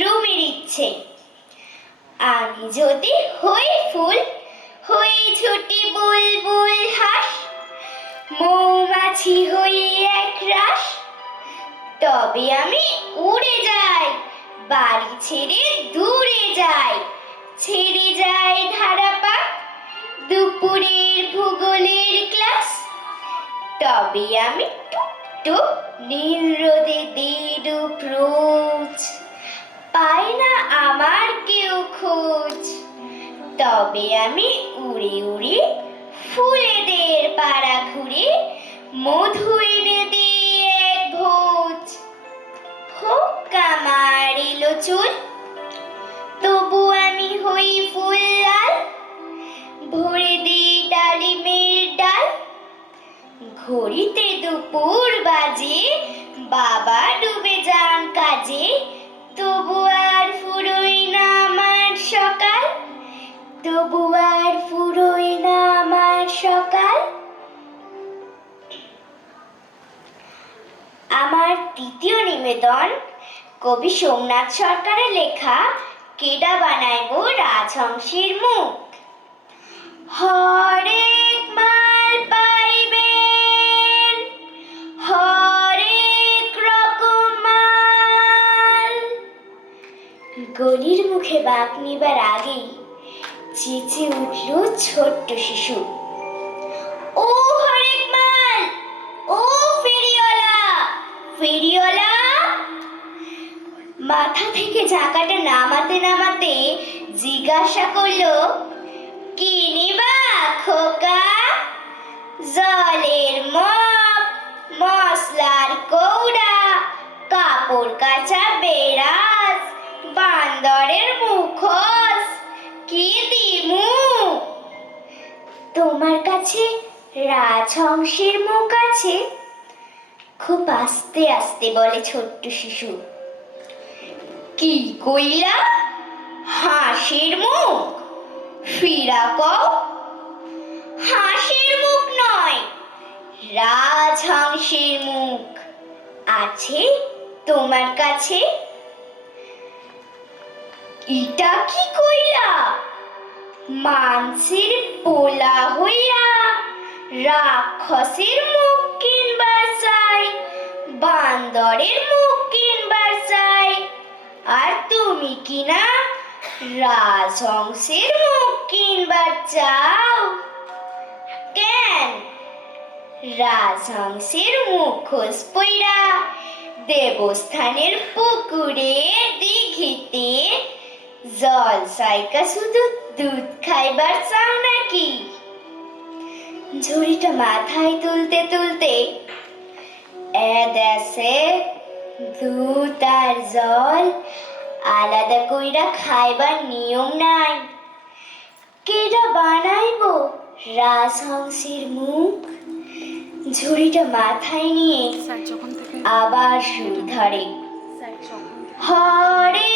রুমির ইচ্ছে। আমি যদি হই ফুল, হই ছুটি বুলবুল হাঁস, মৌমাছি হই এক রাস, তবে আমি উড়ে যাই, বাড়ি ছেড়ে দূরে যাই, ছেড়ে যাই ধারাপাত, দুপুরের ভূগোলের ক্লাস, তবে আমি টুকটুক নীল রোদে দিরূপ রোজ, পাই না আমার কেউ খোঁজ, তবে আমি উড়ে উড়ে ফুলেদের পাড়া ঘুরে মধু এনে দিই এক ভোজ। হোক আমার এলো চুল, তবু আমি হই ফুল লাল, ভরে দিই ডালিমের ডাল, ঘড়িতে দুপুর বাজে, বাবা ডুবে যান কাজে, তবু আর ফুরোই না আমার সকাল, তবু আর ফুরোই না আমার সকাল। আমার তৃতীয় নিবেদন কবি সোমনাথ সরকারের লেখা কেডা বানাইবো রাজহংসীর মুখ। হরেক মাল পাইবেন, হরেক রকম মাল। গলির মুখে বাঁক নিবার আগেই চেঁচে উঠল ছোট্ট শিশু, ও হরেক মাল, ও ফেরিওয়ালা, ফেরিওয়ালা। মাথা থেকে ঝাঁকাটা নামাতে নামাতে জিজ্ঞাসা করলো, কি নিবা খোকা? জলের মগ, মশলার কৌড়া, কাপড় কাচা বেরাস, বান্দরের মুখোশ, কি দিমু? তোমার কাছে রাজহংসের মুখ আছে? খুব আস্তে আস্তে বলে ছোট্ট শিশু। কি কইলা? হাঁসের মুখ? ফিরা কও। হাঁসের মুখ নয়, রাজহংসের মুখ আছে তোমার কাছে? ইটা কি কইলা? মানসির পোলা হইয়া রাক্ষসের মুখ কিনবার চাই, বান্দরের মুখ কিনবার চাই, আর তুমি কিনা রাজহংসের মুখ কিনবার চাও? কেন? রাজহংসের মুখোশ পইরা দেবস্থানের পুকুরে দিঘিতে জল সাইকা শুধু দুধ খাইবার চাও নাকি? ঝুড়িটা মাথায় তুলতে তুলতে, এ দেশে দুধ আর জল আলাদা কইরা খাইবার নিয়ম নাই। কেডা বানাইবো রাজহংসের মুখ? ঝুড়িটা মাথায় নিয়ে আবার সুর ধরে, হরে